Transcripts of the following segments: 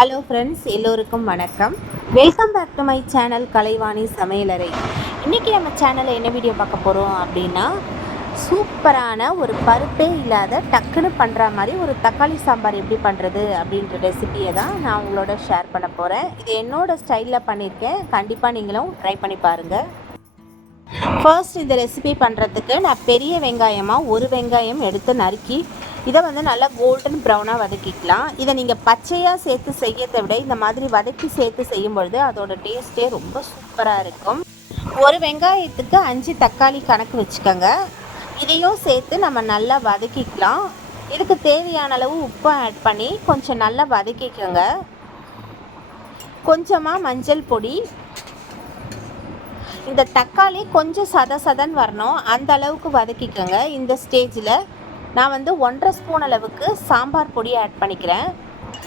Hello friends எல்லோருக்கும் வணக்கம். Welcome back to my channel Kalaivani சமையலறை. இன்றைக்கி நம்ம சேனலில் என்ன வீடியோ பார்க்க போகிறோம் அப்படின்னா சூப்பரான ஒரு பருப்பே இல்லாத டக்குன்னு பண்ணுற மாதிரி ஒரு தக்காளி சாம்பார் எப்படி பண்ணுறது அப்படின்ற ரெசிபியை தான் நான் உங்களோட ஷேர் பண்ண போகிறேன் இது என்னோட ஸ்டைலில் பண்ணியிருக்கேன் கண்டிப்பாக நீங்களும் ட்ரை பண்ணி பாருங்கள் ஃபர்ஸ்ட் இந்த ரெசிபி பண்ணுறதுக்கு நான் பெரிய வெங்காயமாக ஒரு வெங்காயம் எடுத்து நறுக்கி இதை வந்து நல்லா கோல்டன் ப்ரௌனாக வதக்கிக்கலாம். இதை நீங்கள் பச்சையாக சேர்த்து செய்யறதை விட இந்த மாதிரி வதக்கி சேர்த்து செய்யும் பொழுது அதோட டேஸ்ட்டே ரொம்ப சூப்பராக இருக்கும். ஒரு வெங்காயத்துக்கு அஞ்சு தக்காளி கணக்கு வச்சுக்கோங்க. இதையும் சேர்த்து நம்ம நல்லா வதக்கிக்கலாம். இதுக்கு தேவையான அளவு உப்பு ஆட் பண்ணி கொஞ்சம் நல்லா வதக்கிக்கோங்க. கொஞ்சமாக மஞ்சள் பொடி. இந்த தக்காளி கொஞ்சம் சத சதன் வரணும். அந்த அளவுக்கு வதக்கிக்கோங்க. இந்த ஸ்டேஜில் நான் வந்து ஒன்றரை ஸ்பூன் அளவுக்கு சாம்பார் பொடி ஆட் பண்ணிக்கிறேன்.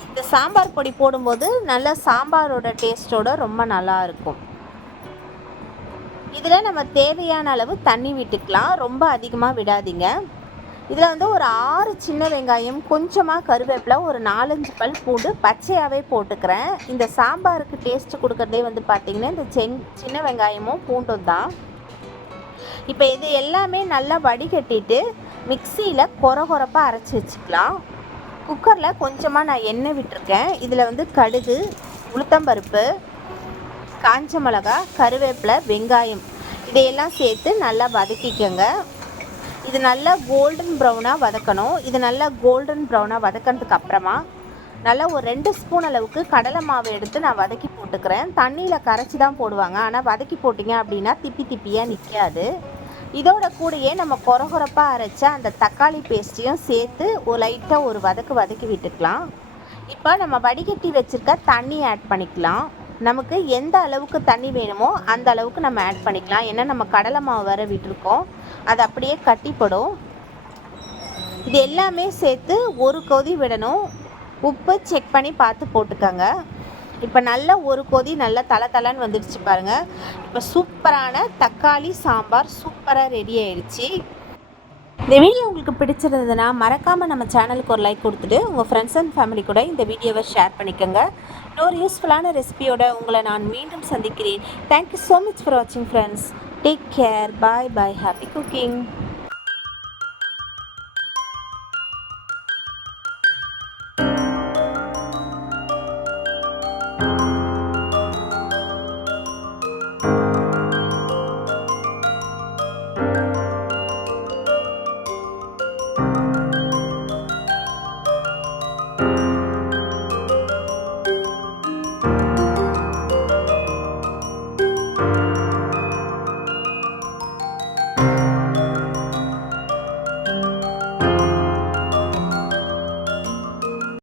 இந்த சாம்பார் பொடி போடும்போது நல்ல சாம்பாரோட டேஸ்ட்டோட ரொம்ப நல்லாயிருக்கும் இதில் நம்ம தேவையான அளவு தண்ணி விட்டுக்கலாம். ரொம்ப அதிகமாக விடாதீங்க. இதில் வந்து ஒரு ஆறு சின்ன வெங்காயம் கொஞ்சமாக கருவேப்பிலை ஒரு நாலஞ்சு பல் பூண்டு பச்சையாகவே போட்டுக்கிறேன். இந்த சாம்பாருக்கு டேஸ்ட்டு கொடுக்குறதே வந்து பார்த்திங்கன்னா இந்த சென் சின்ன வெங்காயமும் பூண்டும் தான். இப்போ இது எல்லாமே நல்லா வடிகட்டிட்டு மிக்சியில் கொர கொரப்பாக அரைச்சி வச்சுக்கலாம். குக்கரில் கொஞ்சமாக நான் எண்ணெய் விட்டுருக்கேன். இதில் வந்து கடுகு உளுத்தம்பருப்பு காஞ்ச மிளகா கருவேப்பிலை வெங்காயம் இதையெல்லாம் சேர்த்து நல்லா வதக்கிக்கோங்க. இது நல்லா கோல்டன் ப்ரௌனாக வதக்கணும். இது நல்லா கோல்டன் ப்ரௌனாக வதக்கினதுக்கு அப்புறமா நல்லா ஒரு ரெண்டு ஸ்பூன் அளவுக்கு கடலை மாவு எடுத்து நான் வதக்கி போட்டுக்கிறேன். தண்ணியில் கரைச்சி தான் போடுவாங்க. ஆனால் வதக்கி போட்டிங்க அப்படின்னா திப்பி திப்பியாக நிற்காது இதோட கூடயே நம்ம கொரகொரப்பாக அரைச்ச அந்த தக்காளி பேஸ்ட்டையும் சேர்த்து ஒரு லைட்டாக ஒரு வதக்கு வதக்கி விட்டுக்கலாம். இப்போ நம்ம வடிகட்டி வச்சுருக்க தண்ணி ஆட் பண்ணிக்கலாம். நமக்கு எந்த அளவுக்கு தண்ணி வேணுமோ அந்த அளவுக்கு நம்ம ஆட் பண்ணிக்கலாம். ஏன்னா நம்ம கடலை மாவு வர விட்டுருக்கோம். அது அப்படியே கட்டிப்படும். இது எல்லாமே சேர்த்து ஒரு கொதி விடணும். உப்பு செக் பண்ணி பார்த்து போட்டுக்கோங்க. இப்போ நல்லா ஒரு கொதி நல்லா தலை தலைன்னு வந்துடுச்சு பாருங்கள் இப்போ சூப்பரான தக்காளி சாம்பார் சூப்பராக ரெடி ஆயிடுச்சு. இந்த வீடியோ உங்களுக்கு பிடிச்சிருந்ததுன்னா மறக்காமல் நம்ம சேனலுக்கு ஒரு லைக் கொடுத்துட்டு உங்கள் ஃப்ரெண்ட்ஸ் அண்ட் ஃபேமிலி கூட இந்த வீடியோவை ஷேர் பண்ணிக்கோங்க. இன்னொரு யூஸ்ஃபுல்லான ரெசிபியோட உங்களை நான் மீண்டும் சந்திக்கிறேன். Thank you so much for வாட்சிங் friends take care bye bye happy cooking